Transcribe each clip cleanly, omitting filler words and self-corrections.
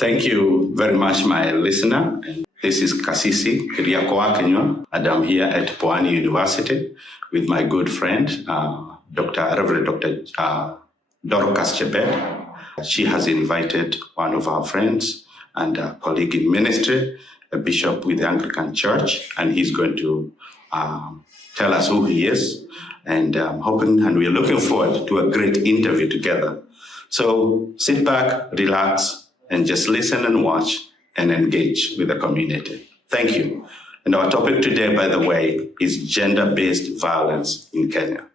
Thank you very much, my listener. This is Kasisi Kiriakoa, and I'm here at Pwani University with my good friend, Reverend Dr. Dorcas Chebet. She has invited one of our friends and a colleague in ministry, a bishop with the Anglican Church, and he's going to tell us who he is. And I'm hoping, and we're looking forward to a great interview together. So sit back, relax, and just listen and watch and engage with the community. Thank you. And our topic today, by the way, is gender-based violence in Kenya.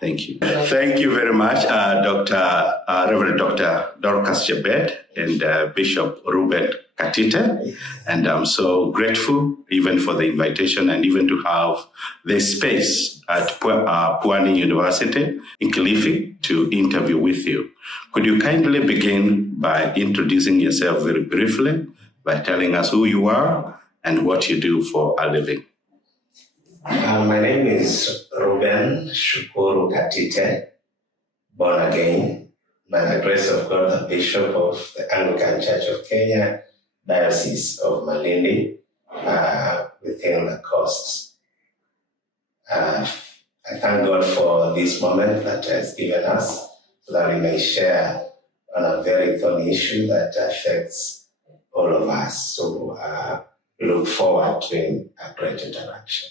Thank you. Thank you very much, Reverend Dr. Dorcas Chebet and Bishop Reuben Katite. And I'm so grateful even for the invitation and even to have this space at Pwani University in Kilifi to interview with you. Could you kindly begin by introducing yourself very briefly by telling us who you are and what you do for a living? My name is Reuben Katite, born again, by the grace of God, the Bishop of the Anglican Church of Kenya, Diocese of Malindi, within the coast. I thank God for this moment that has given us, so that we may share on a very thorny issue that affects all of us. So we look forward to a great interaction.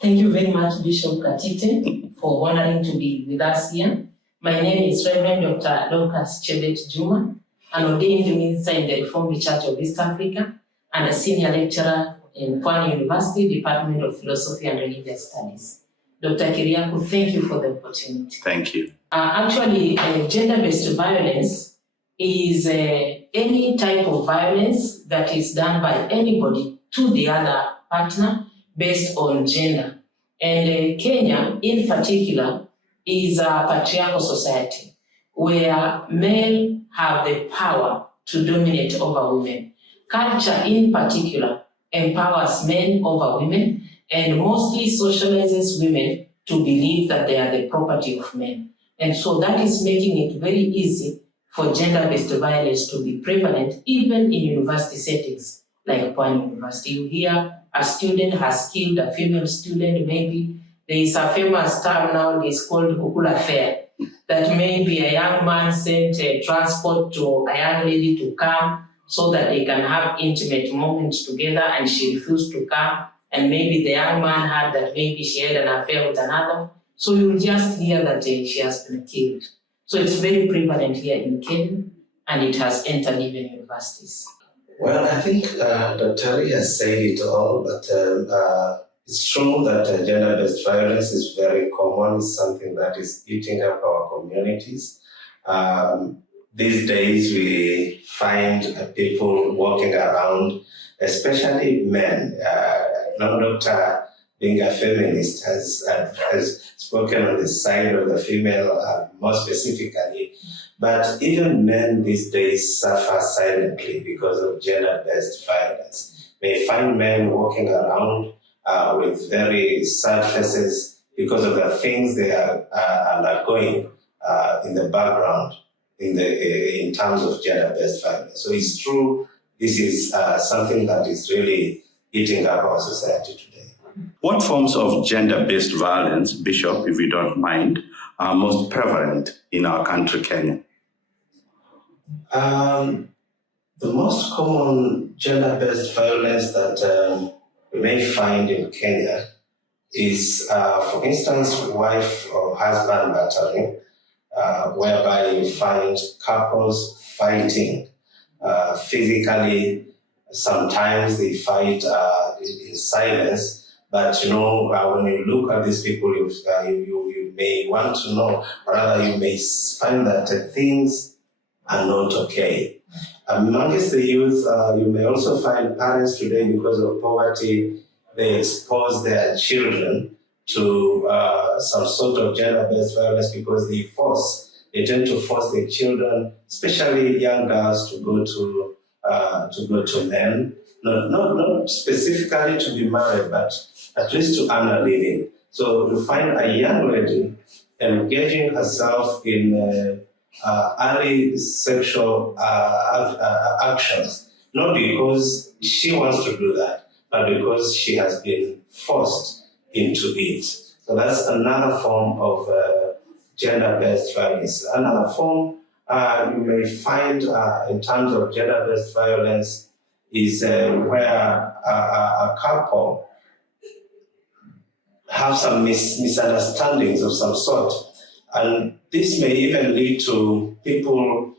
Thank you very much, Bishop Katite, for honoring to be with us here. My name is Reverend Dr. Dorcas Chebet Juma, an ordained minister in the Reformed Church of East Africa and a senior lecturer in Pwani University, Department of Philosophy and Religious Studies. Dr. Kiriakou, thank you for the opportunity. Thank you. Actually, gender-based violence is any type of violence that is done by anybody to the other partner based on gender. And Kenya, in particular, is a patriarchal society where men have the power to dominate over women. Culture, in particular, empowers men over women and mostly socializes women to believe that they are the property of men. And so that is making it very easy for gender-based violence to be prevalent, even in university settings like Pwani University. You hear a student has killed a female student, maybe. There is a famous term nowadays called Kukula Fair, that maybe a young man sent a transport to a young lady to come so that they can have intimate moments together, and she refused to come. And maybe the young man had that maybe she had an affair with another. So you just hear that she has been killed. So it's very prevalent here in Kenya, and it has entered even universities. Well, I think Dr. Lee has said it all, but it's true that gender-based violence is very common. It's something that is eating up our communities. These days, we find people walking around, especially men. No doctor, being a feminist, has spoken on the side of the female more specifically. But even men these days suffer silently because of gender-based violence. They find men walking around with very sad faces because of the things they are undergoing in the background in terms of gender-based violence. So it's true, this is something that is really eating up our society today. What forms of gender-based violence, Bishop, if you don't mind, are most prevalent in our country, Kenya? The most common gender-based violence that we may find in Kenya is, for instance, wife or husband battering, whereby you find couples fighting physically. Sometimes they fight in silence. But when you look at these people, you may want to know, or rather you may find that things are not okay. Amongst the youth, you may also find parents today, because of poverty, they expose their children to some sort of gender-based violence because they tend to force their children, especially young girls, to go to men, not specifically to be married, but at least to earn a living. So you find a young lady engaging herself in early sexual actions, not because she wants to do that, but because she has been forced into it. So that's another form of gender-based violence. Another form you may find in terms of gender-based violence is where a couple have some misunderstandings of some sort. And this may even lead to people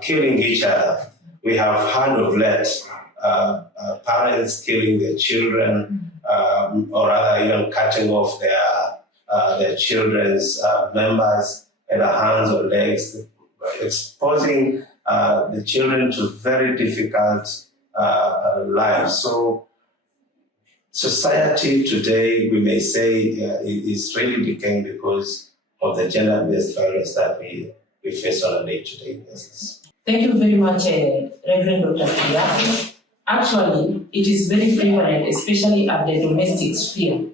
killing each other. We have heard of late parents killing their children, or rather even cutting off their children's members, either hands or legs, exposing the children to very difficult lives. So society today, we may say, is really decaying because of the gender-based violence that we face on a day-to-day basis. Thank you very much, Reverend Dr. Chebet. Actually, it is very prevalent, especially at the domestic sphere,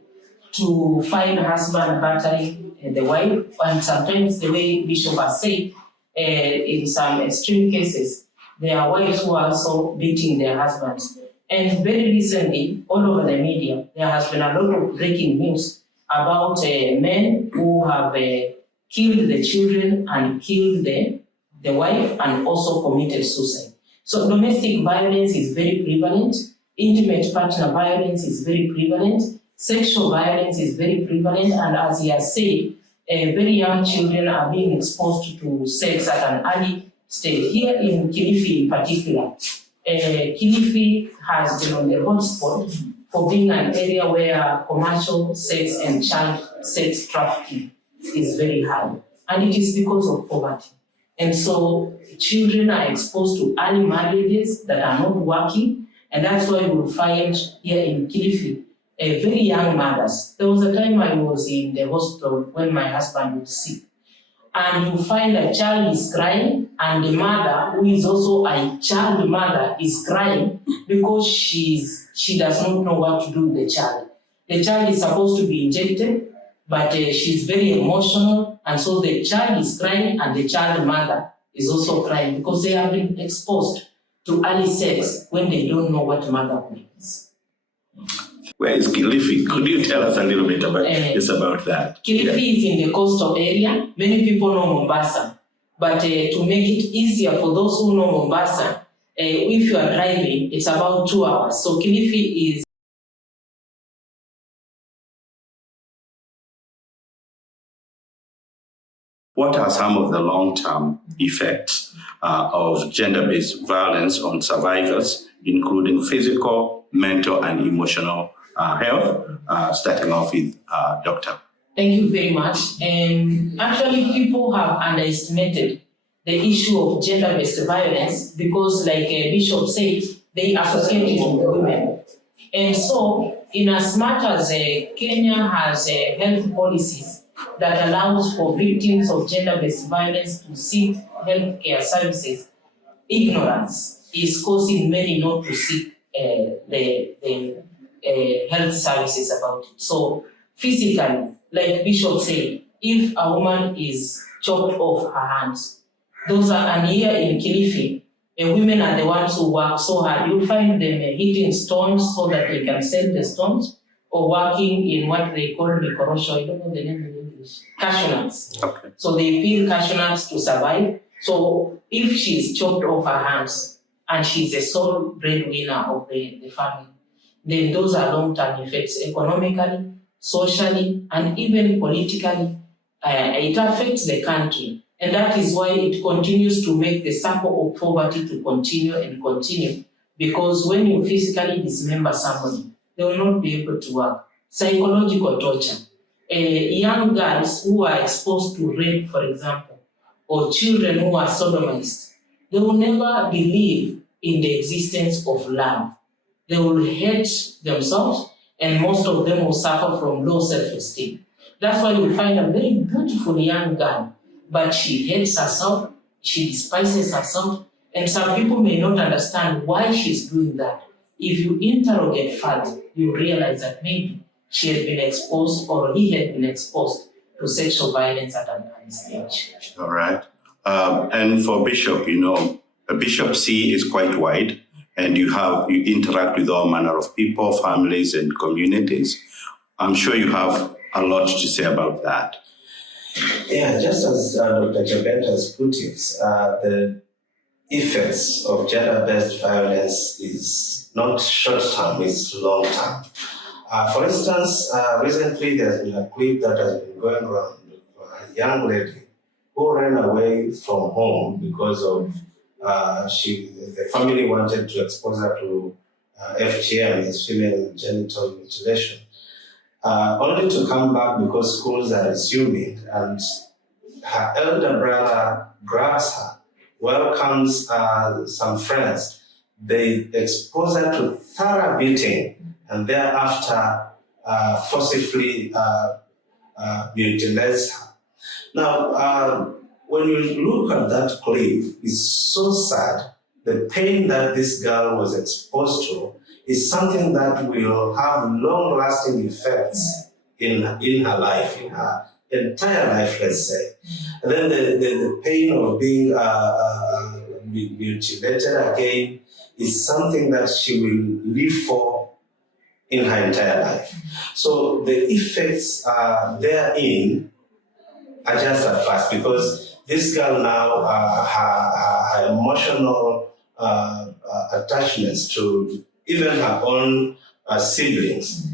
to find husband battering the wife, and sometimes the way Bishop has said, in some extreme cases, there are wives who are also beating their husbands. And very recently, all over the media, there has been a lot of breaking news about men who have killed the children and killed the wife and also committed suicide. So domestic violence is very prevalent, intimate partner violence is very prevalent, sexual violence is very prevalent, and as he has said, very young children are being exposed to sex at an early stage. Here in Kilifi in particular, Kilifi has been on the hotspot for being an area where commercial sex and child sex trafficking is very high. And it is because of poverty. And so children are exposed to early marriages that are not working. And that's why we'll find here in Kilifi, very young mothers. There was a time I was in the hospital when my husband was sick. And you find a child is crying, and the mother, who is also a child mother, is crying because she does not know what to do with the child. The child is supposed to be injected, but she's very emotional, and so the child is crying, and the child mother is also crying because they have been exposed to early sex when they don't know what motherhood is. Where is Kilifi? Could you tell us a little bit about that? Kilifi is in the coastal area. Many people know Mombasa. But to make it easier for those who know Mombasa, if you are driving, it's about 2 hours. So Kilifi is... What are some of the long-term effects of gender-based violence on survivors, including physical, mental, and emotional health? Starting off with Doctor. Thank you very much. Actually, people have underestimated the issue of gender-based violence because, like Bishop said, they associate it with women. And so, in as much as Kenya has health policies that allows for victims of gender-based violence to seek healthcare services, ignorance is causing many not to seek the health services about it. So physically, like Bishop said, if a woman is chopped off her hands, those are, and here in Kilifi, women are the ones who work so hard. You'll find them hitting stones so that they can sell the stones, or working in what they call mikorosho, I don't know the name in English, cashew nuts. Okay. So they peel cashew nuts to survive. So if she's chopped off her hands and she's the sole breadwinner of the family, then those are long-term effects economically, socially, and even politically. It affects the country. And that is why it continues to make the circle of poverty to continue and continue. Because when you physically dismember somebody, they will not be able to work. Psychological torture. Young girls who are exposed to rape, for example, or children who are sodomized, they will never believe in the existence of love. They will hate themselves, and most of them will suffer from low self-esteem. That's why you find a very beautiful young girl, but she hates herself, she despises herself, and some people may not understand why she's doing that. If you interrogate further, you realize that maybe she had been exposed or he had been exposed to sexual violence at an early stage. All right. And for bishop, a bishop C is quite wide, and you interact with all manner of people, families, and communities. I'm sure you have a lot to say about that. Yeah, just as Dr. Chebet has put it, the effects of gender-based violence is not short-term, it's long-term. For instance, recently there's been a clip that has been going around of a young lady who ran away from home because of the family wanted to expose her to FGM, as female genital mutilation, only to come back because schools are resuming, and her elder brother grabs her, welcomes some friends. They expose her to thorough beating, and thereafter forcibly mutilates her. Now, when you look at that clip, it's so sad. The pain that this girl was exposed to is something that will have long-lasting effects in her life, in her entire life, let's say. And then the pain of being mutilated again is something that she will live for in her entire life. So the effects therein are just at first, because this girl now, her emotional attachments to even her own siblings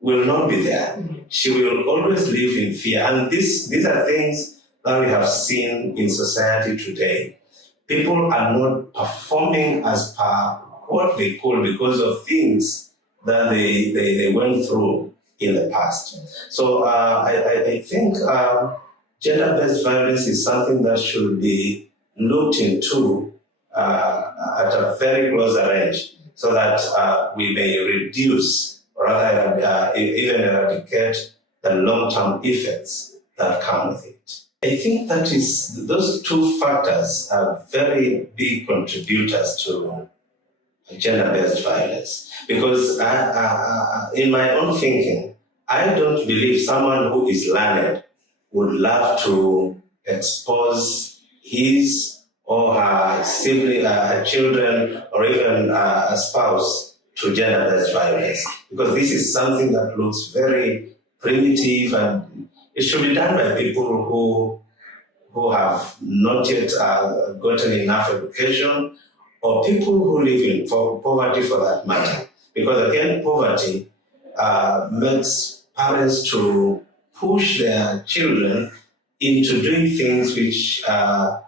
will not be there. She will always live in fear. And these are things that we have seen in society today. People are not performing as per what they could because of things that they went through in the past. So I think gender-based violence is something that should be looked into at a very closer range, so that we may reduce, or rather even eradicate, the long-term effects that come with it. I think that those two factors are very big contributors to gender-based violence. Because in my own thinking, I don't believe someone who is learned would love to expose his or her sibling, her children, or even a spouse to gender-based violence. Because this is something that looks very primitive, and it should be done by people who have not yet gotten enough education, or people who live in poverty for that matter. Because again, poverty makes parents to push their children into doing things which are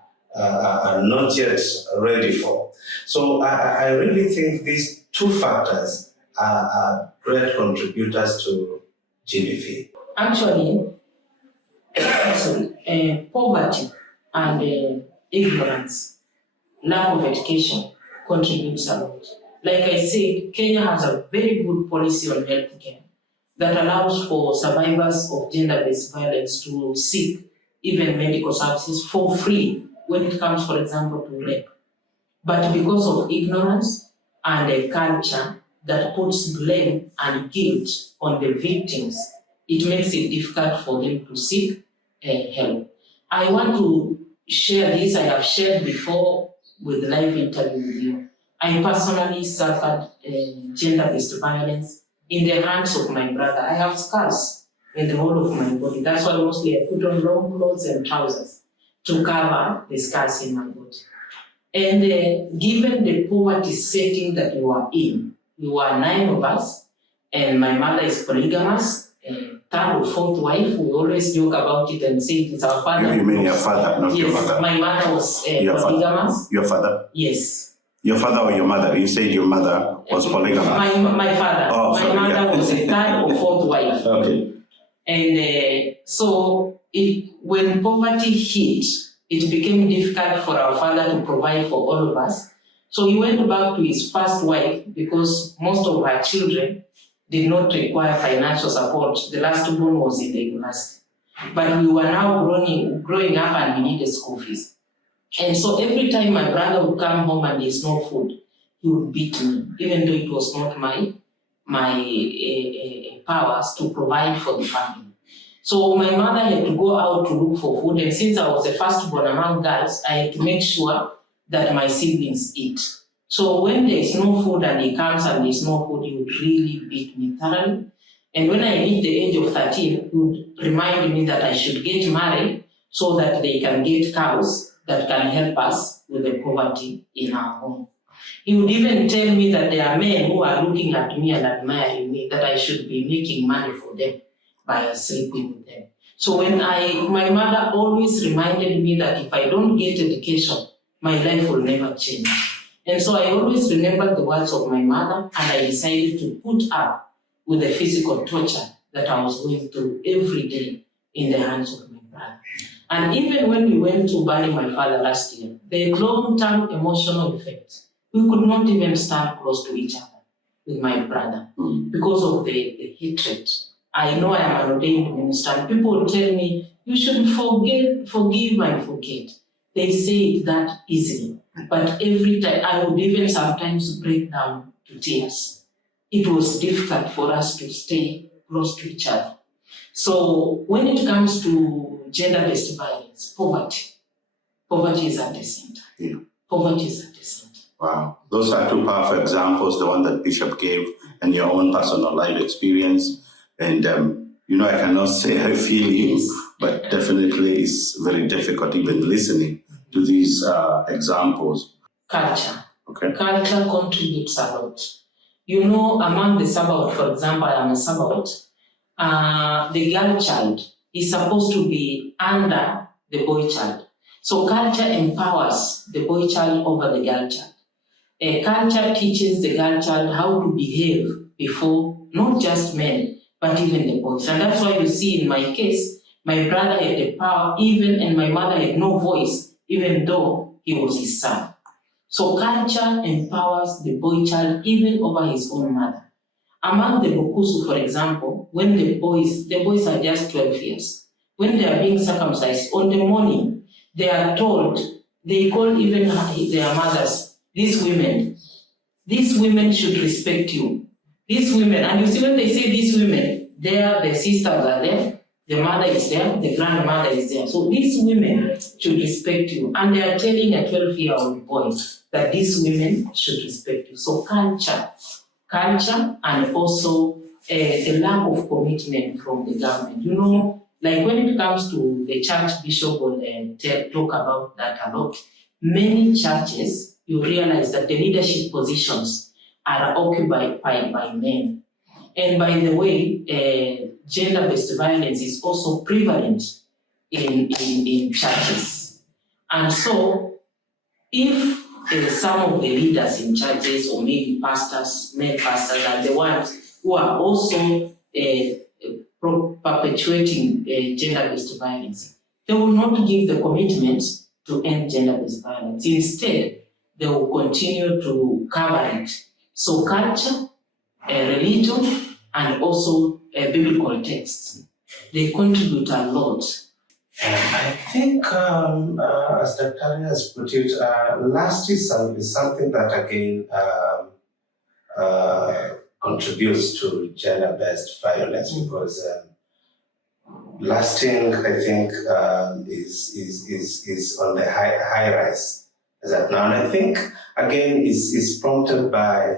not yet ready for. So I really think these two factors are great contributors to GBV. Actually, poverty and ignorance, lack of education contributes a lot. Like I said, Kenya has a very good policy on healthcare that allows for survivors of gender-based violence to seek even medical services for free when it comes, for example, to rape. But because of ignorance and a culture that puts blame and guilt on the victims, it makes it difficult for them to seek help. I want to share this. I have shared before with live interview with you. I personally suffered gender-based violence in the hands of my brother. I have scars in the whole of my body. That's why mostly I put on long clothes and trousers to cover the scars in my body. And given the poverty setting that you are in, you are 9 of us, and my mother is polygamous, third or fourth wife. We always joke about it and say it is our father. You mean your father, not yes, your mother? My mother was polygamous. Your father? Yes. Your father or your mother? You said your mother was polygamous. My father. Oh, my mother was a third or fourth wife. Okay. And so when poverty hit, it became difficult for our father to provide for all of us. So he went back to his first wife because most of her children did not require financial support. The last born was in the university. But we were now growing up and we needed school fees. And so every time my brother would come home and there's no food, he would beat me, even though it was not my powers to provide for the family. So my mother had to go out to look for food, and since I was the firstborn among girls, I had to make sure that my siblings eat. So when there's no food and he comes and there's no food, he would really beat me thoroughly. And when I reached the age of 13, he would remind me that I should get married so that they can get cows that can help us with the poverty in our home. He would even tell me that there are men who are looking at me and admiring me, that I should be making money for them by sleeping with them. So my mother always reminded me that if I don't get education, my life will never change. And so I always remembered the words of my mother, and I decided to put up with the physical torture that I was going through every day in the hands of my brother. And even when we went to bury my father last year, the long-term emotional effects, we could not even stand close to each other with my brother because of the hatred. I know I am an ordained minister, and people will tell me, you should forgive and forget. They say it that easily. But every time, I would even sometimes break down to tears. It was difficult for us to stay close to each other. So when it comes to gender-based violence, poverty is at the center. Yeah. Poverty is at the center. Wow. Those are two powerful examples, the one that Bishop gave and your own personal life experience. And, I cannot say I feel you, but definitely it's very difficult even listening to these examples. Culture. Okay. Culture contributes a lot. Among the Sabaoth, for example, I am a Sabaoth, the girl child is supposed to be under the boy child. So culture empowers the boy child over the girl child. Culture teaches the girl child how to behave before not just men, but even the boys. And that's why you see in my case, my brother had the power and my mother had no voice, even though he was his son. So culture empowers the boy child even over his own mother. Among the Bukusu, for example, when the boys are just 12 years, when they are being circumcised, on the morning, they are told, they call even their mothers, these women should respect you. These women, and you see when they say these women, the sisters are there, the mother is there, the grandmother is there. So these women should respect you. And they are telling a 12-year-old boy that these women should respect you. So culture, and also the lack of commitment from the government. Like when it comes to the church, Bishop will talk about that a lot. Many churches, you realize that the leadership positions are occupied by men. And by the way, gender-based violence is also prevalent in churches. And so, if some of the leaders in churches, or maybe pastors, male pastors, are the ones who are also perpetuating gender-based violence, they will not give the commitment to end gender-based violence. Instead, they will continue to cover it. So culture, religion, and also biblical texts, they contribute a lot. I think, as Dr. has put it, lust is something that again contributes to gender-based violence, because lusting, I think, is on the high rise as at now. And I think again is prompted by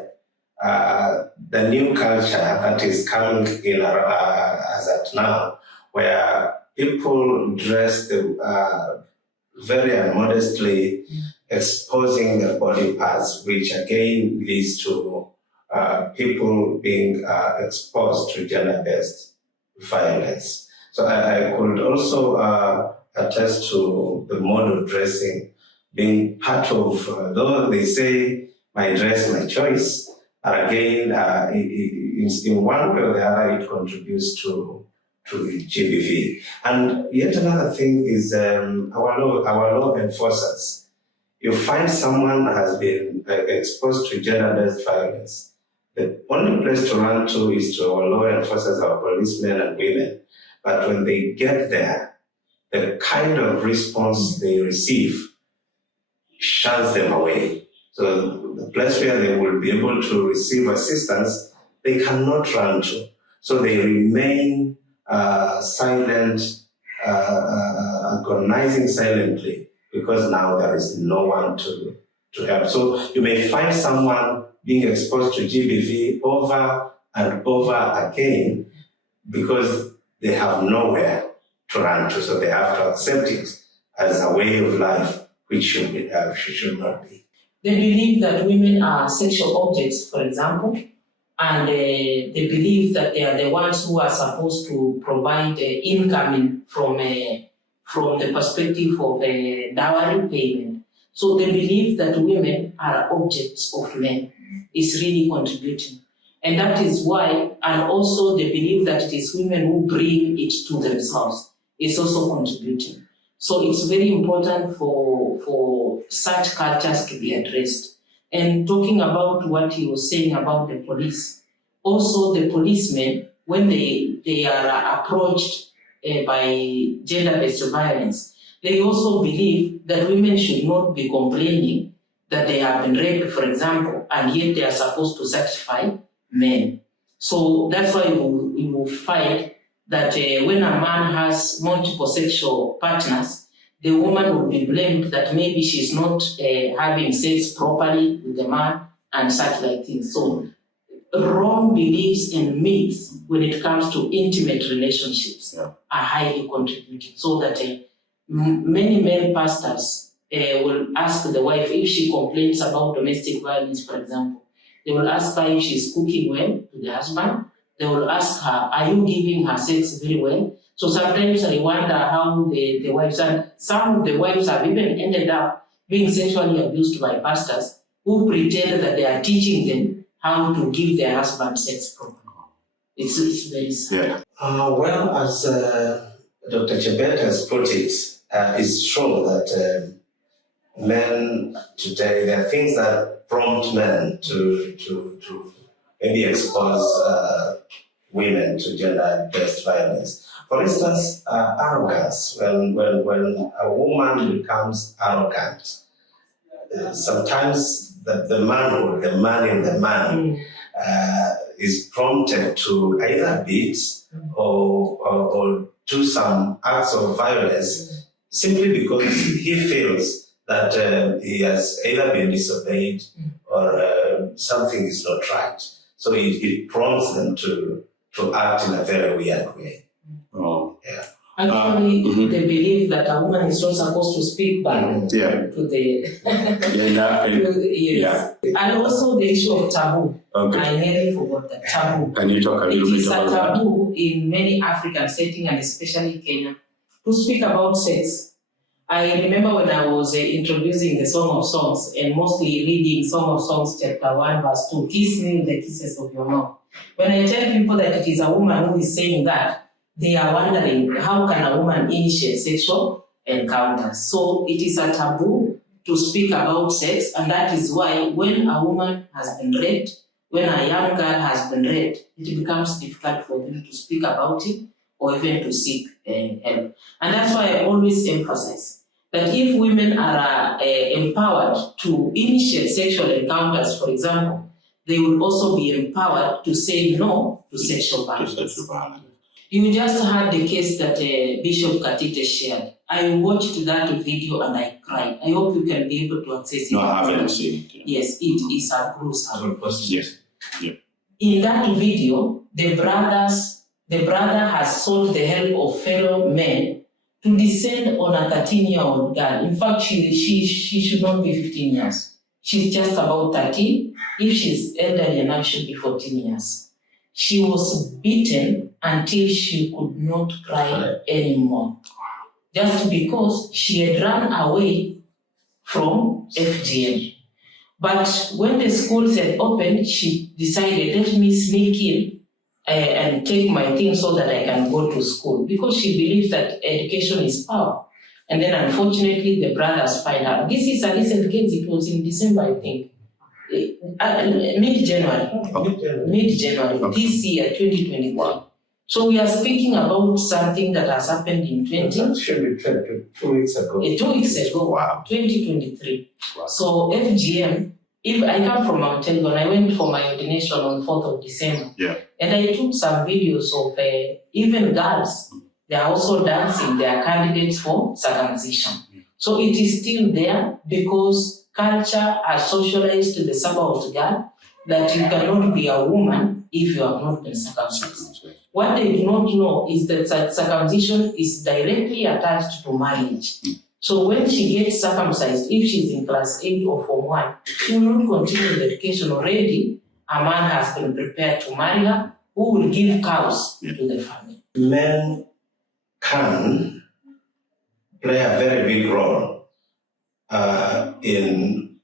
the new culture that is coming in as at now, where people dress very immodestly, exposing their body parts, which again leads to people being exposed to gender-based violence. So I could also attest to the mode of dressing being part of, though they say my dress, my choice, and again, in one way or the other, it contributes to GBV. And yet another thing is our law enforcers. You find someone has been exposed to gender-based violence. The only place to run to is to our law enforcers, our policemen and women. But when they get there, the kind of response they receive shuns them away. So the place where they will be able to receive assistance, they cannot run to. So they remain agonizing silently, because now there is no one to help. So you may find someone being exposed to GBV over and over again because they have nowhere to run to. So they have to accept it as a way of life, which should not be. They believe that women are sexual objects, for example, and they believe that they are the ones who are supposed to provide income from the perspective of dowry payment. So they believe that women are objects of men. It's really contributing. And that is why, and also they believe that it is women who bring it to themselves. It's also contributing. So it's very important for such cultures to be addressed. And talking about what he was saying about the police, also the policemen, when they are approached by gender-based violence, they also believe that women should not be complaining that they have been raped, for example, and yet they are supposed to satisfy men. So that's why you will find that when a man has multiple sexual partners, the woman will be blamed that maybe she's not having sex properly with the man and such like things. So wrong beliefs and myths when it comes to intimate relationships are highly contributing. So that many male pastors will ask the wife if she complains about domestic violence, for example. They will ask her if she's cooking well to the husband. They will ask her, are you giving her sex very well? So sometimes I wonder how the wives, and some of the wives have even ended up being sexually abused by pastors who pretend that they are teaching them how to give their husband sex properly. It's very sad. Well, as Dr. Chebet has put it, it's true that men today, there are things that prompt men to maybe expose women to gender-based violence. For instance, arrogance. When a woman becomes arrogant, sometimes the man in the man is prompted to either beat or do some acts of violence simply because he feels that he has either been disobeyed or something is not right. So it prompts them to act in a very weird way. Actually, they believe that a woman is not supposed to speak back to the... And also the issue of taboo. Okay. I nearly forgot that taboo. Can you talk a little bit about that? It is a taboo in many African settings, and especially Kenya, to speak about sex. I remember when I was introducing the Song of Songs, and mostly reading Song of Songs chapter 1 verse 2, kiss me with the kisses of your mouth. When I tell people that it is a woman who is saying that, they are wondering, how can a woman initiate sexual encounters? So it is a taboo to speak about sex, and that is why when a woman has been raped, when a young girl has been raped, it becomes difficult for them to speak about it or even to seek help. And that's why I always emphasize that if women are empowered to initiate sexual encounters, for example, they will also be empowered to say no to sexual violence. You just heard the case that Bishop Katite shared. I watched that video and I cried. I hope you can be able to access it. No, I haven't seen it. Yes, it is a gruesome. Yes. Yeah. In that video, the brother has sought the help of fellow men to descend on a 13-year-old girl. In fact, she should not be 15 years. She's just about 13. If she's elderly enough, she'll be 14 years. She was beaten until she could not cry anymore, just because she had run away from FGM. But when the schools had opened, she decided, let me sneak in and take my things so that I can go to school, because she believes that education is power. And then unfortunately, the brothers find out. This is a recent case, it was in December, I think. Mid-January, this year, 2021. So we are speaking about something that has happened in 2 weeks ago. 2 weeks ago, wow. 2023. Wow. So FGM If I come from Mount Elgon, I went for my ordination on 4th of December. Yeah. And I took some videos of even girls. They are also dancing. They are candidates for circumcision. So it is still there because culture has socialized the Sabbath girl that you cannot be a woman if you have not been circumcised. What they do not know is that circumcision is directly attached to marriage. So when she gets circumcised, if she's in class 8 or Form 1, she will not continue the education. Already, a man has been prepared to marry her who will give cows to the family. Men can play a very big role in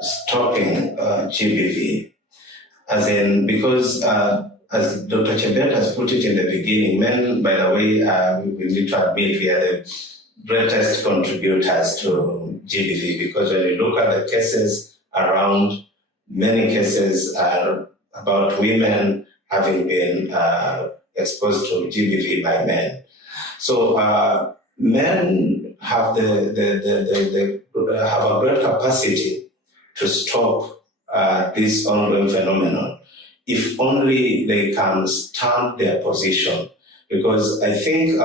stopping GBV. Because as Dr. Chebet has put it in the beginning, men, by the way, we need to admit we are the greatest contributors to GBV, because when you look at the cases around, many cases are about women having been exposed to GBV by men. So men have have a great capacity to stop this ongoing phenomenon, if only they can stand their position. Because I think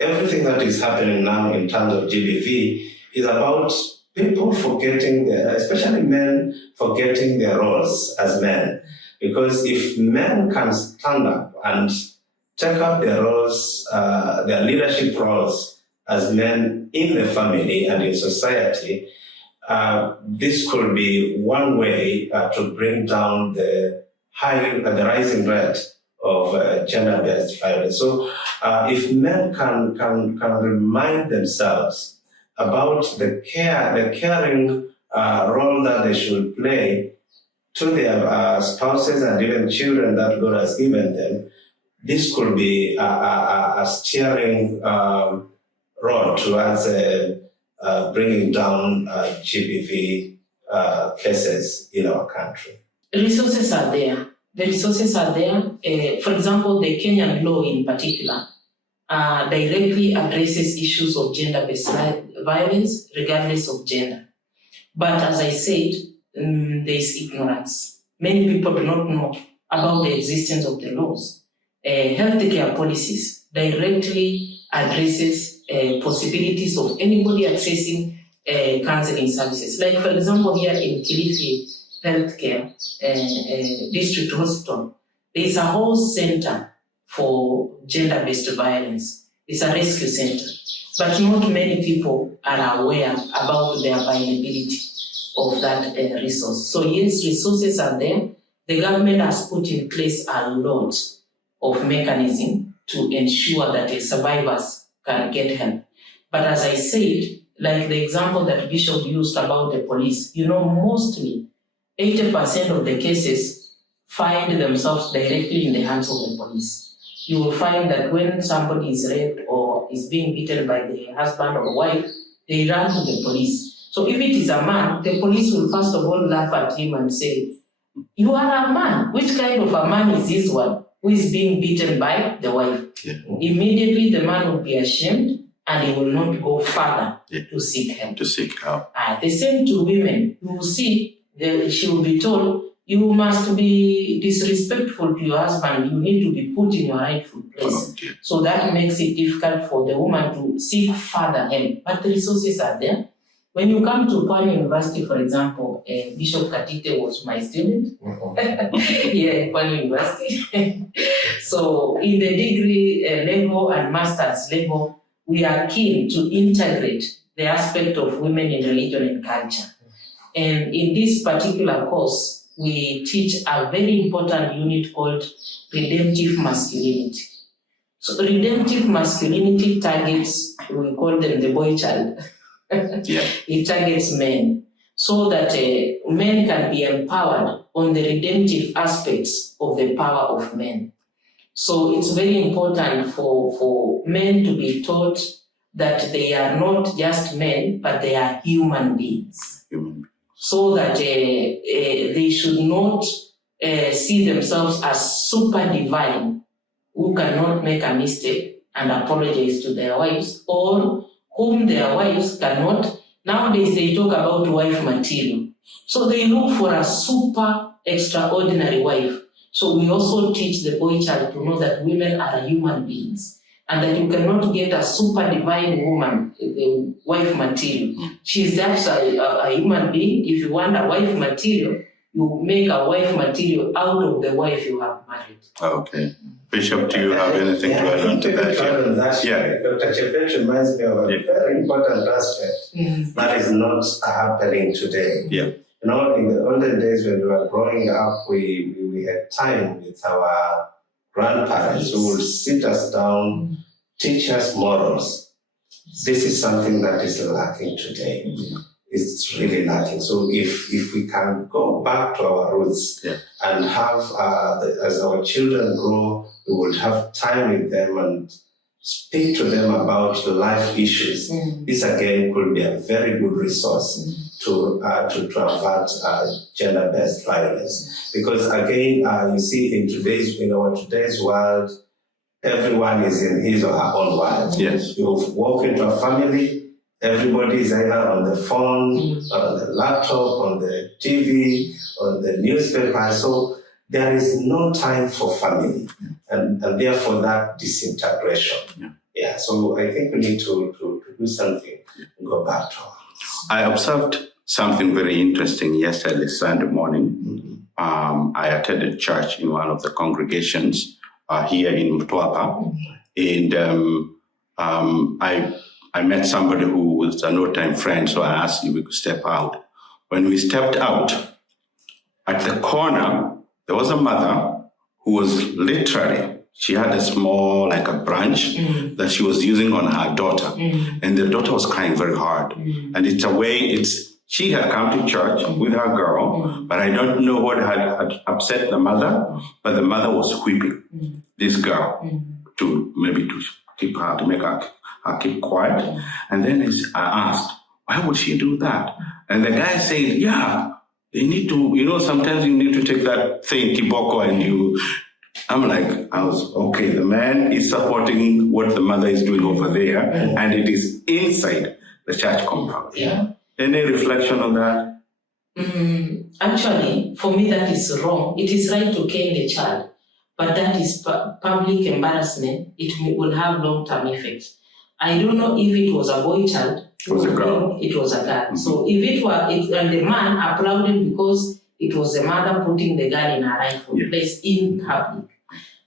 everything that is happening now in terms of GBV is about people forgetting especially men forgetting their roles as men. Because if men can stand up and take up their roles, their leadership roles as men in the family and in society, this could be one way to bring down the rising rate of gender-based violence. So if men can remind themselves about the caring role that they should play to their spouses and even children that God has given them, this could be a steering rod towards bringing down GBV cases in our country. Resources are there. The resources are there. For example, the Kenyan law in particular directly addresses issues of gender-based violence regardless of gender. But as I said, there is ignorance. Many people do not know about the existence of the laws. Healthcare policies directly addresses possibilities of anybody accessing counseling services. Like, for example, here in Kilifi Healthcare District Hospital, there is a whole center for gender-based violence. It's a rescue center. But not many people are aware about the availability of that resource. So yes, resources are there. The government has put in place a lot of mechanism to ensure that the survivors can get help. But as I said, like the example that Bishop used about the police, mostly 80% of the cases find themselves directly in the hands of the police. You will find that when somebody is raped or is being beaten by the husband or wife, they run to the police. So if it is a man, the police will first of all laugh at him and say, "You are a man. Which kind of a man is this one who is being beaten by the wife?" Yeah. Immediately the man will be ashamed and he will not go further to seek help. The same to women. You will see, she will be told, "You must be disrespectful to your husband. You need to be put in your rightful place." So that makes it difficult for the woman to seek further help. But the resources are there. When you come to Pwani University, for example, Bishop Katite was my student. Pwani University. So in the degree level and master's level, we are keen to integrate the aspect of women in religion and culture. And in this particular course, we teach a very important unit called redemptive masculinity. So redemptive masculinity targets, we call them the boy child. It targets men so that men can be empowered on the redemptive aspects of the power of men. So it's very important for men to be taught that they are not just men, but they are human beings. So that they should not see themselves as super divine who cannot make a mistake and apologize to their wives, or whom their wives cannot. Nowadays they talk about wife material. So they look for a super extraordinary wife. So we also teach the boy child to know that women are human beings and that you cannot get a super divine woman, the wife material. She's just a human being. If you want a wife material, you make a wife material out of the wife you have married. Okay. Bishop, do you have anything to add on to that? Dr. Chebet reminds me of a very important aspect that is not happening today. Yeah. You know, in the olden days when we were growing up, we had time with our grandparents who would sit us down, teach us morals. This is something that is lacking today. It's really lacking. So if we can go back to our roots and have, as our children grow, we will have time with them and speak to them about life issues. This again could be a very good resource to avert gender-based violence. Because again, you see in our today's world, everyone is in his or her own world. Yes. You walk into a family, everybody is either on the phone, or on the laptop, on the TV, on the newspaper. So there is no time for family, and therefore that disintegration. Yeah. So I think we need to do something and go back to our roots. I observed something very interesting yesterday, Sunday morning. I attended church in one of the congregations here in Mtwapa, and I met somebody who was an old-time friend, so I asked if we could step out. When we stepped out, at the corner, there was a mother who was literally, she had a small, like a branch that she was using on her daughter. And the daughter was crying very hard. And it's a way, she had come to church with her girl, but I don't know what had upset the mother, but the mother was whipping this girl to keep her, to make her keep quiet. And then I asked, why would she do that? And the guy said, they need to, sometimes you need to take that thing, kiboko, and I'm like, okay, the man is supporting what the mother is doing over there, and it is inside the church compound. Yeah. Any reflection on that? Actually, for me, that is wrong. It is right to cane the child, but that is public embarrassment. It will have long-term effects. I don't know if it was a boy child. It was a girl. It was a girl. So if it were, and the man applauded because it was the mother putting the girl in a rightful place in public.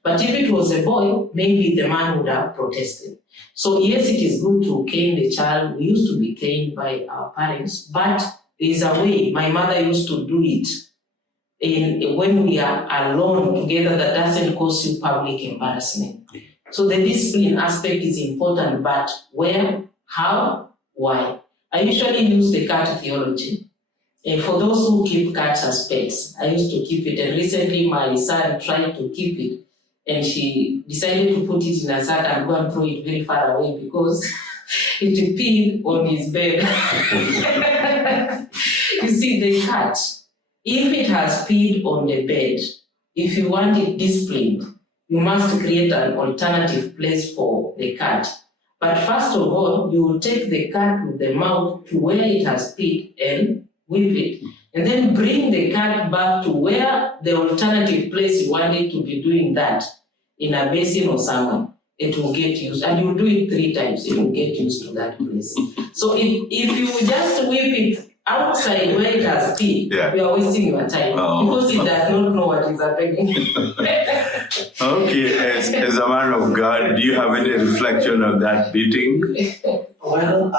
But if it was a boy, maybe the man would have protested. So yes, it is good to cane the child. We used to be caned by our parents, but there is a way. My mother used to do it when we are alone together, that doesn't cause you public embarrassment. So the discipline aspect is important, but where, how, why? I usually use the cat theology. And for those who keep cats as pets, I used to keep it. And recently my son tried to keep it, and she decided to put it in a sack and go and throw it very far away because it peed on his bed. You see, the cat, if it has peed on the bed, if you want it disciplined, you must create an alternative place for the cat. But first of all, you will take the cat with the mouth to where it has peed and whip it. And then bring the cat back to where the alternative place you want it to be doing that, in a basin or somewhere. It will get used. And you do it 3 times, it will get used to that place. So if you just whip it outside where it has peed, you are wasting your time because it does not know what is happening. Okay, as a man of God, do you have any reflection on that beating? Well,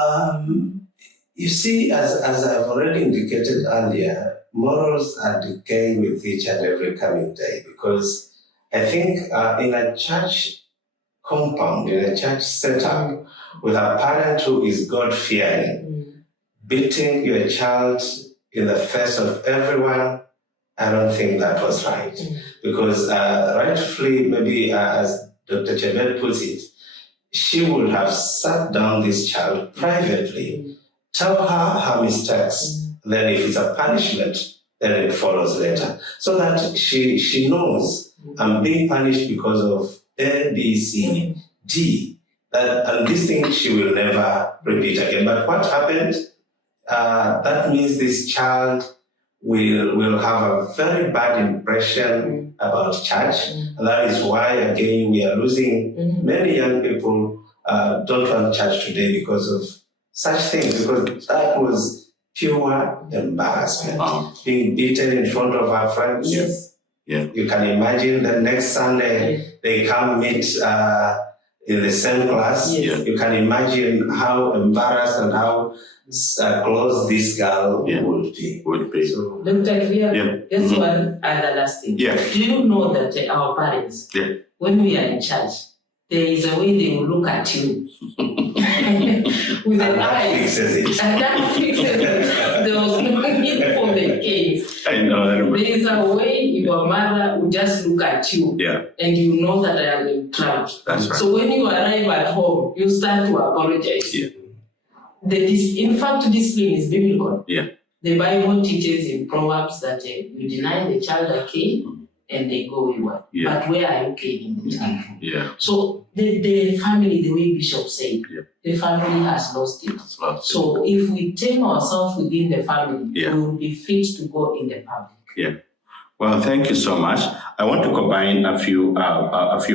you see, as I've already indicated earlier, morals are decaying with each and every coming day, because I think in a church compound, in a church setup, with a parent who is God-fearing, beating your child in the face of everyone, I don't think that was right. Because rightfully, maybe as Dr. Chebet puts it, she would have sat down this child privately, tell her her mistakes, then if it's a punishment, then it follows later. So that she knows I'm being punished because of A, B, C, D. And this thing she will never repeat again. But what happened? That means this child will have a very bad impression about church. And that is why, again, we are losing many young people don't want church today because of such things, because that was pure embarrassment. Being beaten in front of our friends. Yes. Yeah. You can imagine the next Sunday they come meet in the same class. Yes. You can imagine how embarrassed and how close this girl would be. So, Dr. Kriya, just one other last thing. Yeah. Do you know that our parents, when we are in church, there is a way they will look at you with the eyes. And that fixes it. There was no need for the case. I know. There is a way your mother will just look at you and you know that I am in trouble. That's right. So when you arrive at home, you start to apologize. Yeah. In fact, discipline is biblical. Yeah. The Bible teaches in Proverbs that you deny the child a cane and they go wayward. Yeah. But where are you caning the child? Yeah. So the family, the way Bishop said, the family has lost it. So if we tame ourselves within the family, we will be fit to go in the public. Yeah. Well, thank you so much. I want to combine a few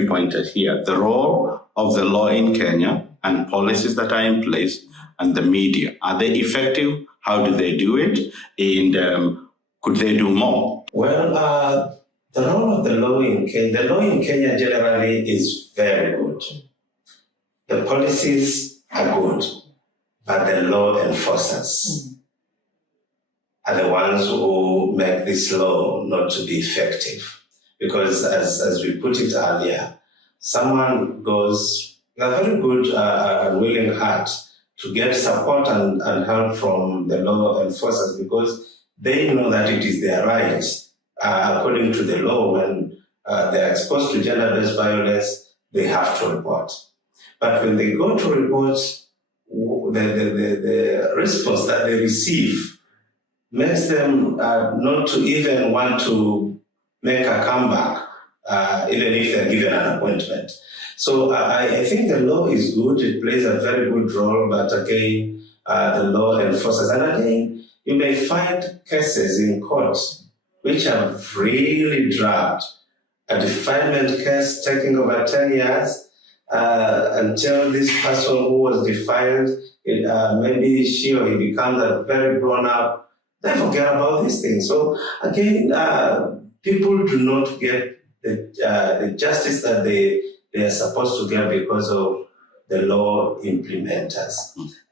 pointers here. The role of the law in Kenya and policies that are in place and the media. Are they effective? How do they do it? And could they do more? Well, the role of the law in Kenya generally is very good. The policies are good, but the law enforcers are the ones who make this law not to be effective. Because as we put it earlier, someone goes with a very good and willing heart to get support and help from the law enforcers because they know that it is their right, according to the law, when they are exposed to gender-based violence, they have to report. But when they go to report, the response that they receive makes them not to even want to make a comeback, even if they're given an appointment. So I think the law is good, it plays a very good role, but again, the law enforcers, and again, you may find cases in court which have really dragged. A defilement case taking over 10 years until this person who was defiled, maybe she or he becomes a very grown-up, they forget about these things. So again, people do not get the justice that they are supposed to get because of the law implementers.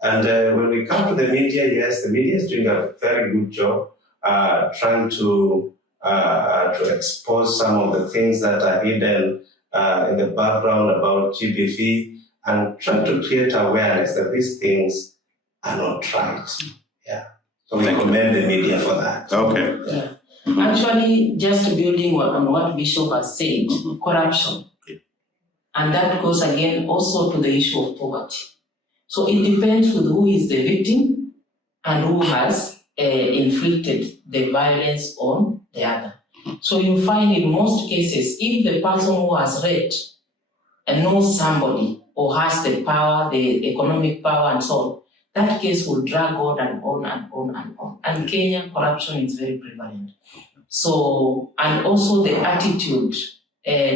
And when we come to the media, yes, the media is doing a very good job trying to expose some of the things that are hidden in the background about GBV and trying to create awareness that these things are not right. Yeah. So we commend the media for that. Okay. Yeah. Actually, just building on what Bishop has said, corruption. And that goes again also to the issue of poverty. So it depends with who is the victim and who has inflicted the violence on the other. So you find in most cases, if the person who has raped knows somebody or has the power, the economic power and so on, that case will drag on and on and on and on. And Kenya, corruption is very prevalent. So, and also the attitude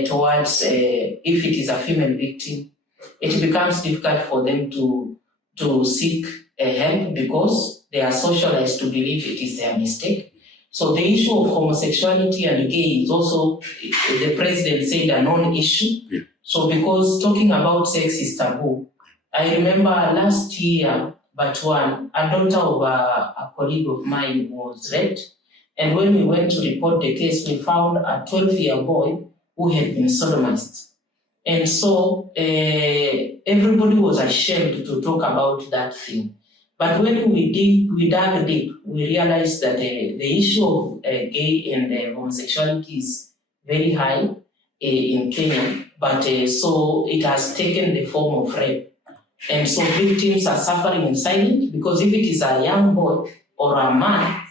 towards if it is a female victim, it becomes difficult for them to seek help because they are socialized to believe it is their mistake. So the issue of homosexuality and gay is also, the president said, a non-issue. Yeah. So because talking about sex is taboo. I remember last year, Pwani, a daughter of a colleague of mine was raped. And when we went to report the case, we found a 12-year boy who had been sodomized. And so everybody was ashamed to talk about that thing. But when we dug deep, we realized that the issue of gay and homosexuality is very high in Kenya, but so it has taken the form of rape. And so victims are suffering in silence because if it is a young boy or a man,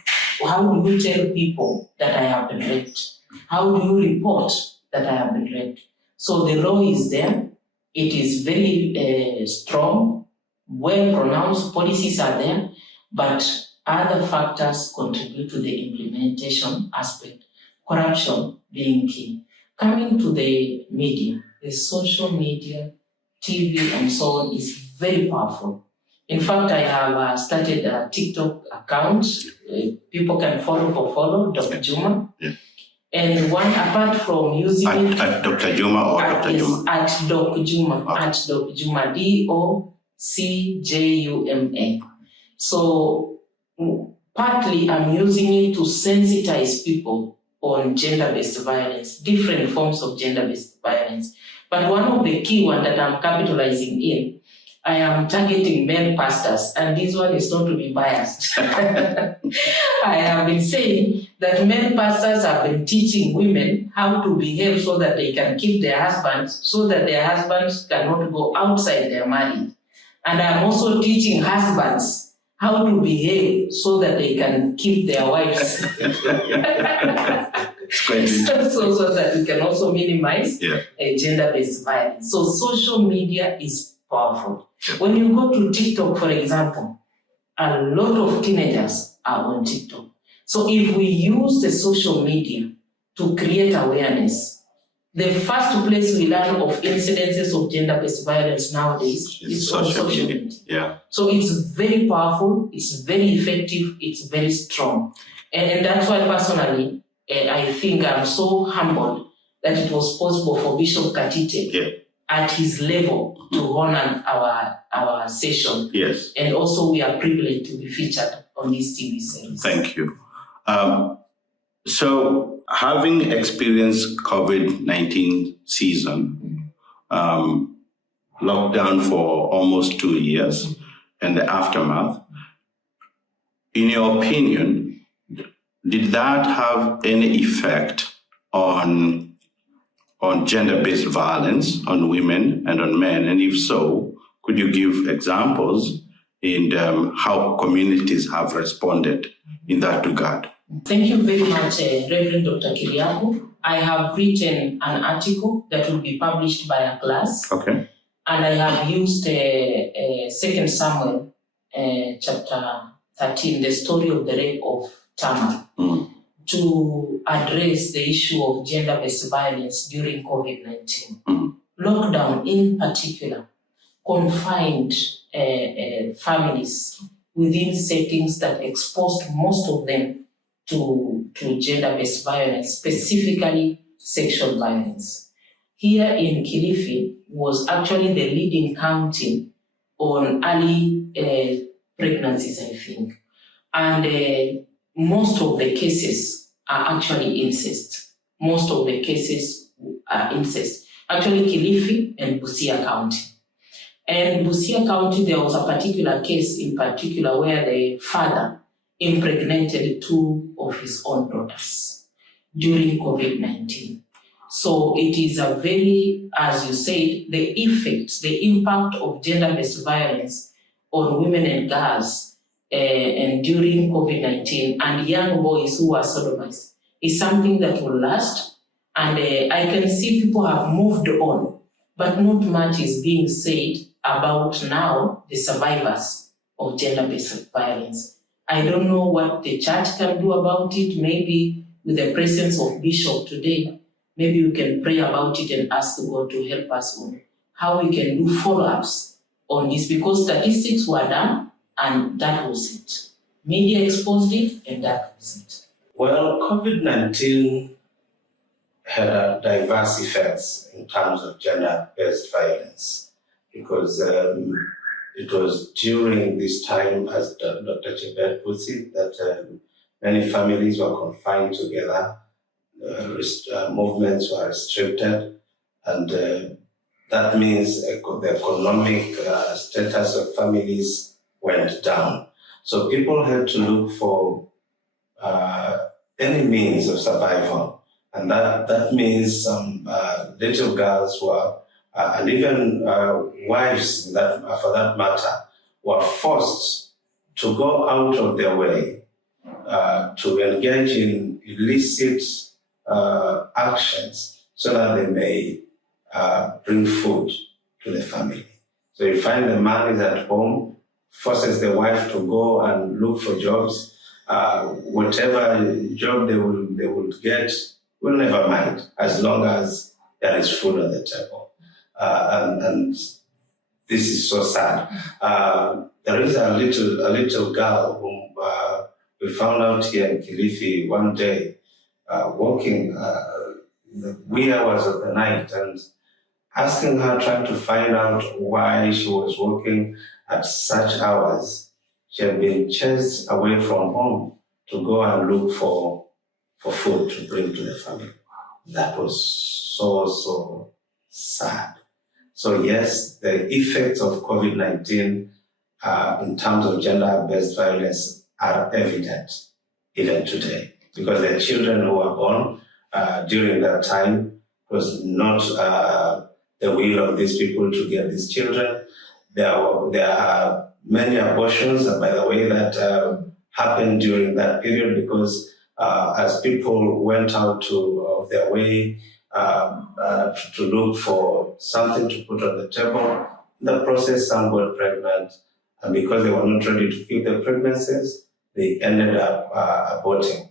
how do you tell people that I have been raped? How do you report that I have been raped? So the law is there. It is very strong, well pronounced, policies are there, but Other factors contribute to the implementation aspect, corruption being key. Coming to the media, the social media, TV, and so on is very powerful. In fact, I have started a TikTok account. People can follow Dr. Juma. Yeah. And one, apart from using it... At Dr. Juma or Dr. Yes, Juma? at Dr. Juma, Okay. at Dr. Juma, DOCJUMA. So, partly I'm using it to sensitize people on gender-based violence, different forms of gender-based violence. But one of the key ones that I'm capitalizing in, I am targeting male pastors, and this one is not to be biased. I have been saying that male pastors have been teaching women how to behave so that they can keep their husbands, so that their husbands cannot go outside their marriage. And I'm also teaching husbands how to behave so that they can keep their wives. So that we can also minimize gender-based violence. So social media is powerful. When you go to TikTok, for example, a lot of teenagers are on TikTok. So if we use the social media to create awareness, the first place we learn of incidences of gender-based violence nowadays is on social media. Yeah. So it's very powerful, it's very effective, it's very strong. And that's why personally, I think I'm so humbled that it was possible for Bishop Katite at his level to honor our session. Yes. And also we are privileged to be featured on this TV series. Thank you. So having experienced COVID-19 season, lockdown for almost 2 years and the aftermath, in your opinion, did that have any effect on gender-based violence on women and on men? And if so, could you give examples in how communities have responded in that regard? Thank you very much, Reverend Dr. Kiriakou. I have written an article that will be published by a class. Okay. And I have used 2 Samuel chapter 13, the story of the rape of Tamar, to address the issue of gender-based violence during COVID-19. Lockdown, in particular, confined families within settings that exposed most of them to gender-based violence, specifically sexual violence. Here in Kilifi was actually the leading county on early pregnancies, I think. And most of the cases are actually incest. Most of the cases are incest. Actually, Kilifi and Busia County. And Busia County, there was a particular case in particular where the father impregnated 2 of his own daughters during COVID-19. So it is a very, as you said, the effect, the impact of gender-based violence on women and girls and during COVID-19 and young boys who are sodomized is something that will last. And I can see people have moved on, but not much is being said about now the survivors of gender-based violence. I don't know what the church can do about it. Maybe with the presence of Bishop today, maybe we can pray about it and ask God to help us on how we can do follow-ups on this, because statistics were done and that was it. Media exposed it and that was it. Well, COVID-19 had diverse effects in terms of gender-based violence, because it was during this time, as Dr. Chebet puts it, that many families were confined together, movements were restricted, and that means the economic status of families went down. So people had to look for any means of survival, and that means little girls were and even wives, for that matter, were forced to go out of their way to engage in illicit actions so that they may bring food to the family. So you find the man is at home forces the wife to go and look for jobs. Whatever job they will get, will never mind, as long as there is food on the table. And this is so sad. There is a little girl whom we found out here in Kilifi one day, walking in the wee hours of the night, and asking her, trying to find out why she was walking at such hours. She had been chased away from home to go and look for food to bring to the family. That was so sad. So yes, the effects of COVID-19 in terms of gender-based violence are evident even today, because the children who were born during that time was not the will of these people to get these children. There are many abortions, by the way, that happened during that period, because as people went out of their way to look for something to put on the table, in the process some got pregnant, and because they were not ready to keep their pregnancies, they ended up aborting.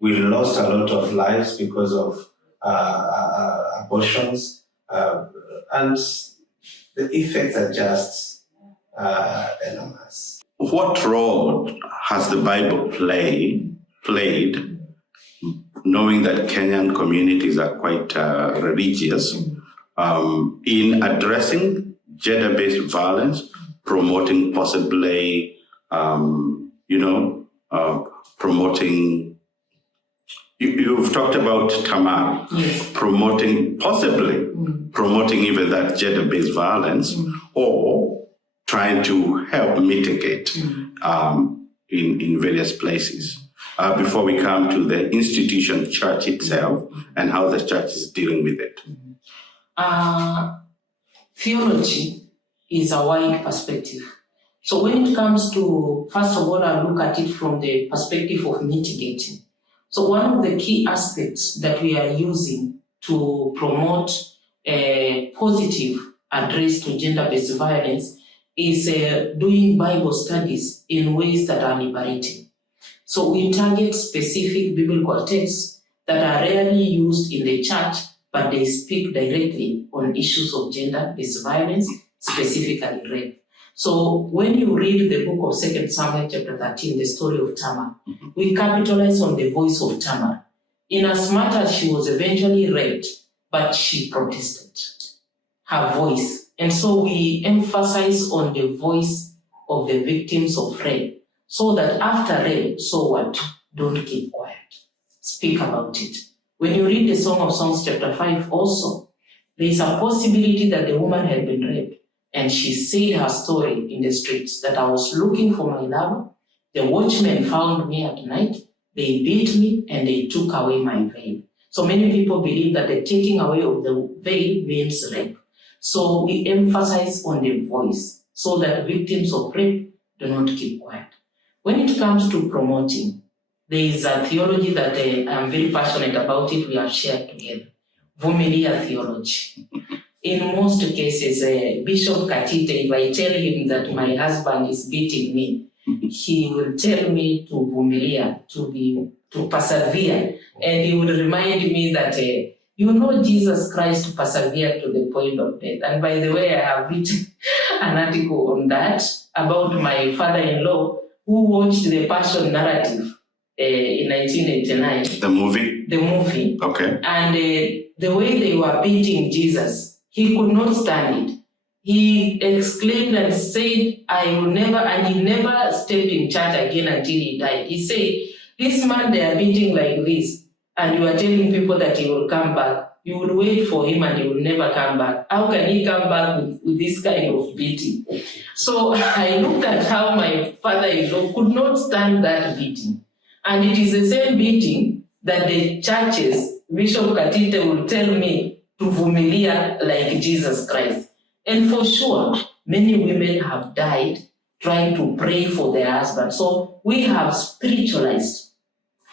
We lost a lot of lives because of abortions, and the effects are just enormous. What role has the Bible played, knowing that Kenyan communities are quite religious, in addressing gender-based violence, promoting possibly, promoting, you've talked about Tamar, yes. promoting even that gender-based violence, or trying to help mitigate in various places. Before we come to the institution church itself and how the church is dealing with it. Theology is a wide perspective. So when it comes to, first of all, I look at it from the perspective of mitigating. So one of the key aspects that we are using to promote a positive address to gender-based violence is doing Bible studies in ways that are liberating. So we target specific biblical texts that are rarely used in the church, but they speak directly on issues of gender-based violence, specifically rape. So when you read the book of 2 Samuel chapter 13, the story of Tamar, we capitalize on the voice of Tamar. In as much as she was eventually raped, but she protested, her voice. And so we emphasize on the voice of the victims of rape, so that after rape, so what? Don't keep quiet. Speak about it. When you read the Song of Songs chapter 5 also, there is a possibility that the woman had been raped, and she said her story in the streets, that I was looking for my lover, the watchmen found me at night, they beat me, and they took away my veil. So many people believe that the taking away of the veil means rape. So we emphasize on the voice, so that victims of rape do not keep quiet. When it comes to promoting, there is a theology that I'm very passionate about it, we have shared together. Vumilia Theology. In most cases, Bishop Katite, if I tell him that my husband is beating me, he will tell me to vumilia, to persevere. And he would remind me that, Jesus Christ persevered to the point of death. And by the way, I have written an article on that about my father-in-law who watched the Passion narrative in 1989. The movie? The movie. Okay. And the way they were beating Jesus, he could not stand it. He exclaimed and said, I will never, and he never stepped in church again until he died. He said, this man they are beating like this, and you are telling people that he will come back. You will wait for him and he will never come back. How can he come back with this kind of beating? So I looked at how my father-in-law could not stand that beating. And it is the same beating that the churches, Bishop Katite will tell me to vumilia like Jesus Christ. And for sure, many women have died trying to pray for their husband. So we have spiritualized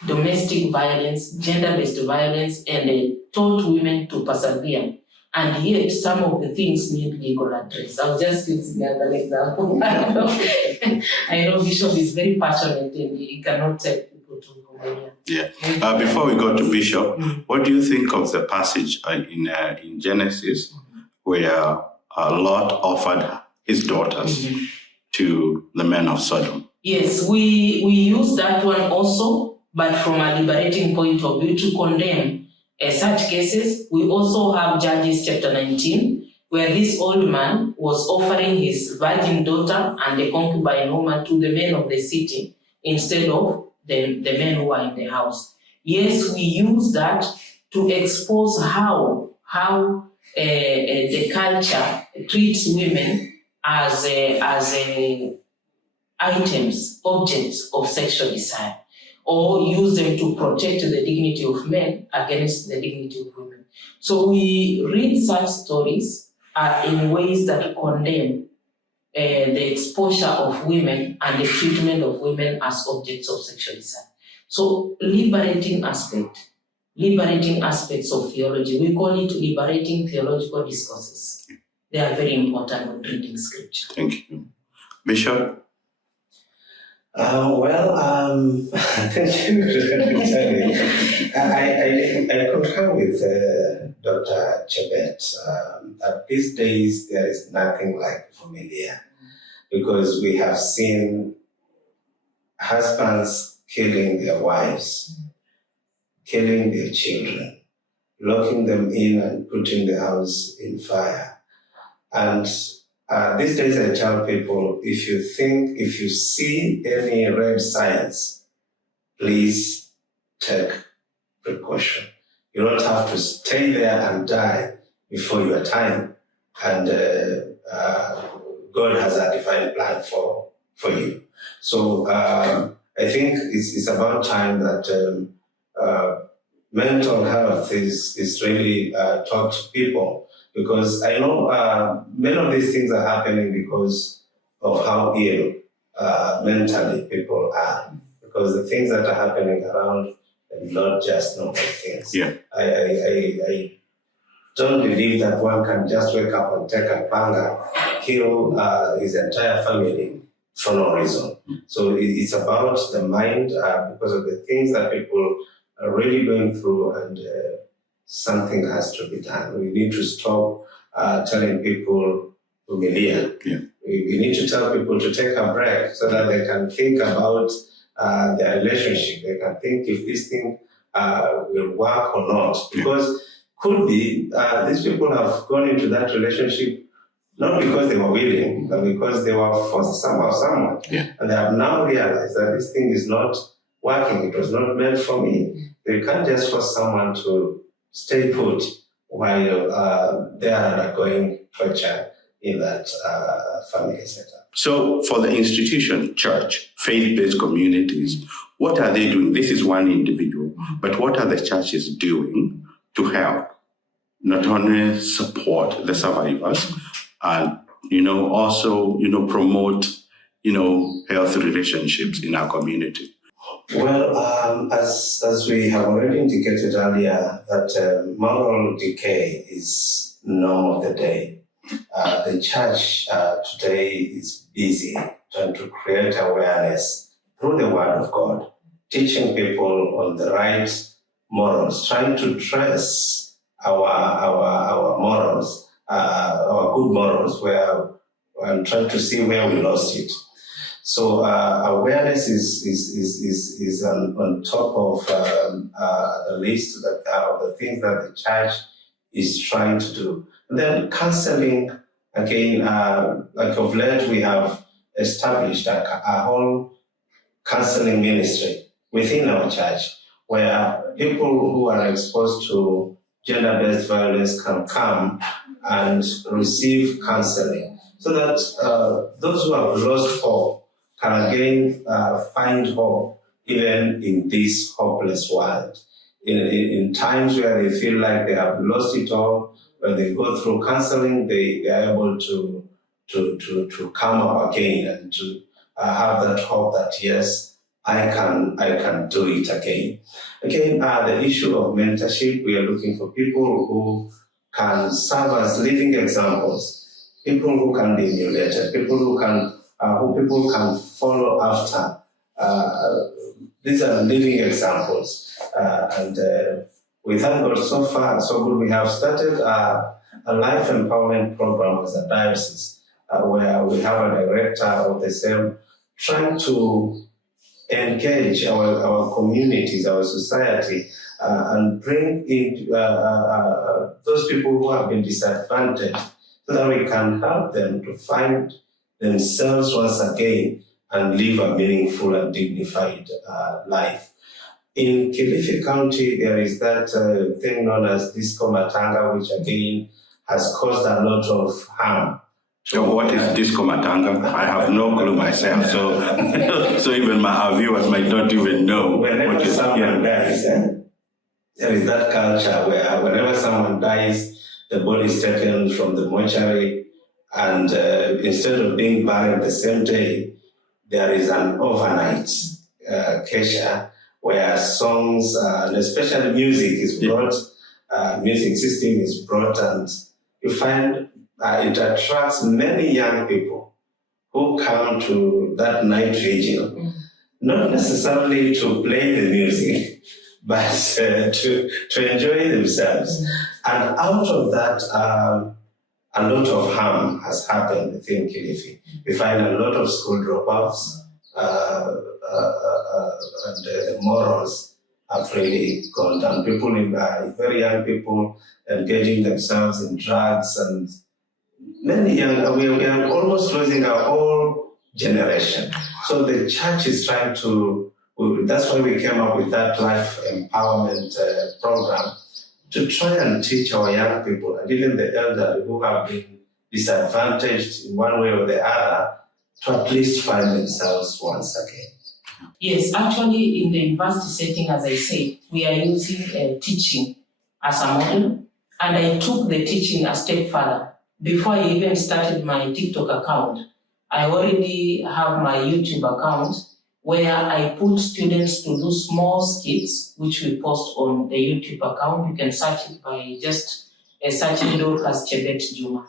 domestic violence, gender-based violence, and taught women to persevere. and yet some of the things need legal address. I'll just use the other example. I know Bishop is very passionate and he cannot take people to Vumilia. Yeah. Before we go to Bishop, what do you think of the passage in Genesis where Lot offered his daughters to the men of Sodom? Yes, we use that one also, but from a liberating point of view to condemn such cases. We also have Judges chapter 19, where this old man was offering his virgin daughter and the concubine woman to the men of the city instead of the men who are in the house. Yes, we use that to expose how the culture treats women as items, objects of sexual desire, or use them to protect the dignity of men against the dignity of women. So we read such stories in ways that condemn the exposure of women and the treatment of women as objects of sexual desire. So liberating aspects of theology, we call it liberating theological discourses. They are very important when reading scripture. Thank you. Bishop? Thank you. I concur with Dr. Chebet that these days there is nothing like Vumilia, because we have seen husbands killing their wives, killing their children, locking them in and putting the house in fire. And these days I tell people, if you see any red signs, please take precaution. You don't have to stay there and die before your time. And God has a divine plan for you. So I think it's about time that mental health is really taught to people. Because I know many of these things are happening because of how ill mentally people are. Because the things that are happening around are not just normal things. Yeah. I don't believe that one can just wake up and take a panga, kill his entire family for no reason. So it's about the mind because of the things that people are really going through, and something has to be done. We need to stop telling people Vumilia. Yeah. We need to tell people to take a break so that they can think about their relationship. They can think if this thing will work or not. Because could be these people have gone into that relationship not because they were willing, but because they were forced someone. Yeah. And they have now realized that this thing is not working. It was not meant for me. They can't just force someone to stay put while they are undergoing torture in that family setup. So for the institution, church, faith-based communities, what are they doing? This is one individual, but what are the churches doing to help not only support the survivors and, also, promote, healthy relationships in our community? Well, as we have already indicated earlier, that moral decay is norm of the day. The church today is busy trying to create awareness through the Word of God, teaching people on the right morals, trying to trace our morals, our good morals, and trying to see where we lost it. So awareness is on top of the list of the things that the church is trying to do. And then counseling, again, like of late we have established a whole counseling ministry within our church where people who are exposed to gender-based violence can come and receive counseling so that those who have lost hope can again find hope even in this hopeless world. In times where they feel like they have lost it all, when they go through counseling, they are able to come up again and to have that hope that yes, I can do it again. Again, the issue of mentorship, we are looking for people who can serve as living examples, people who can be emulated, people who people can follow after. These are living examples, and we thank God so far, so good. We have started a life empowerment program as a diocese, where we have a director of the same, trying to engage our communities, our society, and bring in those people who have been disadvantaged, so that we can help them to find themselves once again and live a meaningful and dignified life. In Kilifi County, there is that thing known as disco matanga, which again has caused a lot of harm. So what is disco matanga? I have no clue myself, so so even our viewers might not even know. Whenever someone dies, there is that culture where whenever someone dies, the body is taken from the mortuary, and instead of being buried the same day, there is an overnight kesha where songs and especially music is brought, music system is brought, and you find it attracts many young people who come to that night vigil, not necessarily to play the music, but to enjoy themselves. And out of that, a lot of harm has happened within Kilifi. We find a lot of school dropouts, and the morals have really gone down. People, very young people, engaging themselves in drugs, and many young, we are almost losing our whole generation. So the church is trying to, that's why we came up with that life empowerment program, to try and teach our young people, and even the elderly who have been disadvantaged in one way or the other, to at least find themselves once again. Yes, actually in the university setting, as I said, we are using teaching as a model, and I took the teaching a step further. Before I even started my TikTok account, I already have my YouTube account where I put students to do small skits, which we post on the YouTube account. You can search it by just searching Dorcas Chebet Juma.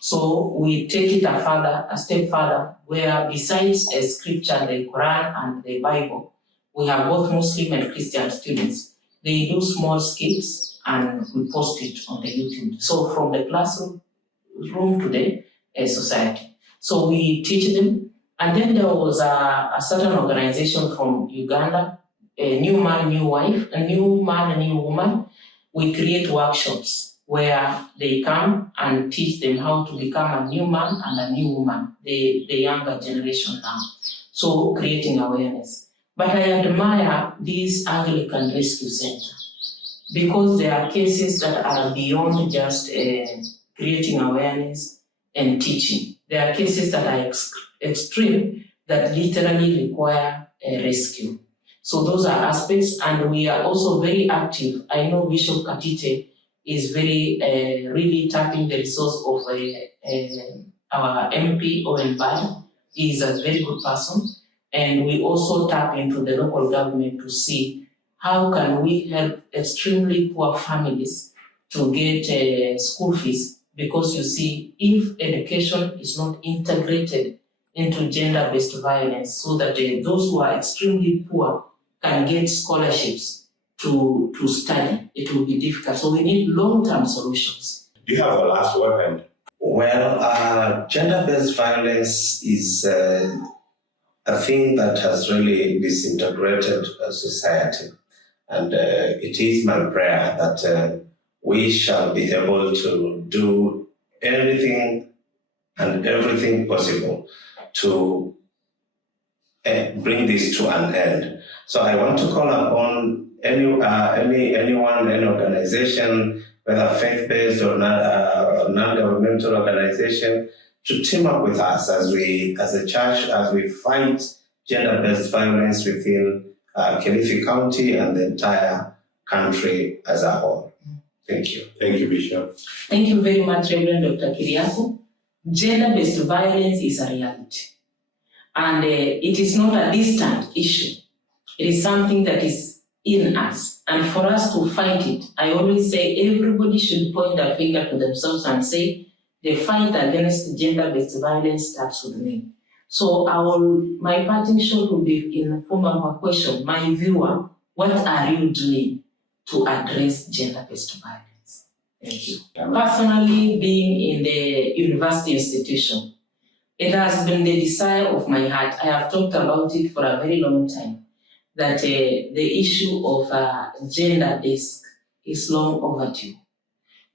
So we take it a step further, where besides a scripture, the Quran and the Bible, we have both Muslim and Christian students. They do small skits and we post it on the YouTube. So from the classroom to the society. So we teach them. And then there was a certain organization from Uganda, a new man, new wife, a new man, a new woman. We create workshops where they come and teach them how to become a new man and a new woman, the younger generation now. So creating awareness. But I admire this Anglican Rescue Center because there are cases that are beyond just creating awareness and teaching. There are cases that are extreme that literally require a rescue. So those are aspects, and we are also very active. I know Bishop Katite is very really tapping the resource of our MP Owen Bad. He is a very good person, and we also tap into the local government to see how can we help extremely poor families to get school fees, because you see, if education is not integrated into gender-based violence, so that those who are extremely poor can get scholarships to study, it will be difficult. So we need long-term solutions. Do you have a last word? Well, gender-based violence is a thing that has really disintegrated society. And it is my prayer that we shall be able to do anything and everything possible to bring this to an end. So I want to call upon anyone, any organization, whether faith-based or non-governmental organization, to team up with us as a church, as we fight gender-based violence within Kilifi County and the entire country as a whole. Thank you. Thank you, Bishop. Thank you very much, Reverend Dr. Kiriakou. Gender-based violence is a reality. And it is not a distant issue. It is something that is in us. And for us to fight it, I always say everybody should point a finger to themselves and say, the fight against gender-based violence starts with me. So my parting shot will be in the form of a question. My viewer, what are you doing to address gender-based violence? Thank you. Personally, being in the university institution, it has been the desire of my heart. I have talked about it for a very long time, that the issue of gender desk is long overdue.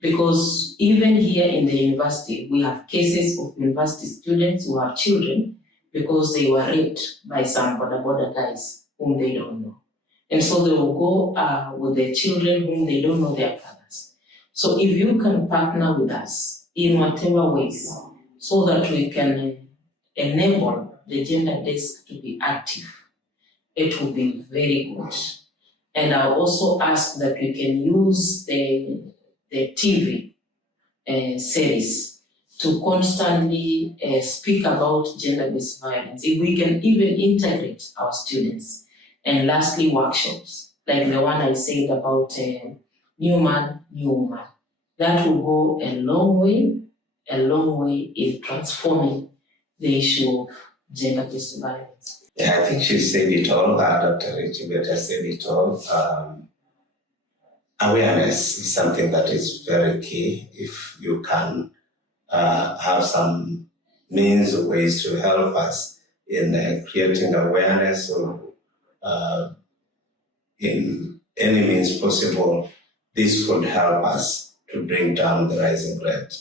Because even here in the university, we have cases of university students who have children because they were raped by some border guys whom they don't know. And so they will go with their children whom they don't know their fathers. So if you can partner with us in whatever ways, so that we can enable the gender desk to be active, it will be very good. And I'll also ask that we can use the TV series to constantly speak about gender-based violence. If we can even integrate our students. And lastly, workshops, like the one I said about new man, new woman. That will go a long way in transforming the issue of gender-based violence. Yeah, I think she said it all. Dr. Chebet has said it all. Awareness is something that is very key. If you can have some means or ways to help us in creating awareness or in any means possible, this would help us to bring down the rising rate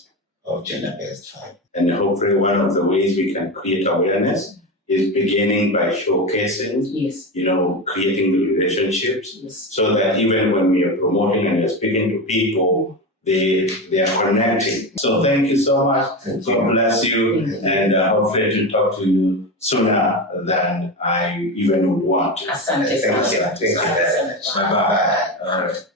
of gender-based violence. And hopefully one of the ways we can create awareness is beginning by showcasing, Yes. Creating the relationships, Yes. so that even when we are promoting and we are speaking to people, they are connecting. So thank you so much. God bless you, and hopefully to talk to you sooner than I even would want. Asante Thank you. sana. Thank you very much. Bye-bye. All right.